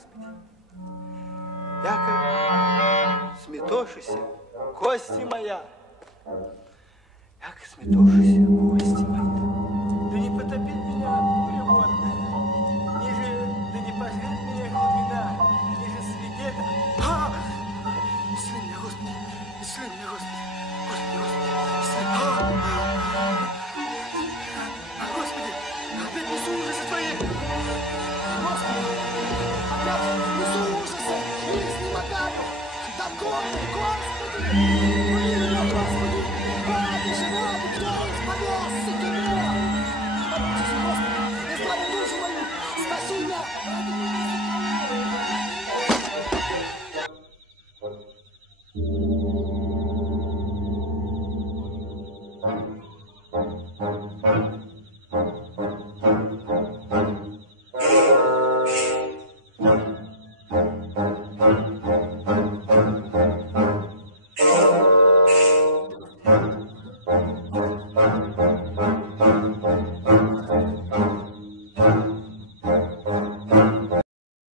Господи. Яко сметошися, кости моя. Яко сметошися, кости моя. Да не потопит меня буря водная, ниже, да не пожрет меня глубина, ниже свидетель. Исцели меня, Господи, исцели меня, Господи, Господи, Господи, Господи, опять несу ужасы Твои. Господи, опять несу ужасы и изнемогаю. Доконный, Господи, помилуй меня, Господи, ради животы, кто исповестся Тебе. Помилуйся, Господи, избави душу мою, спаси меня.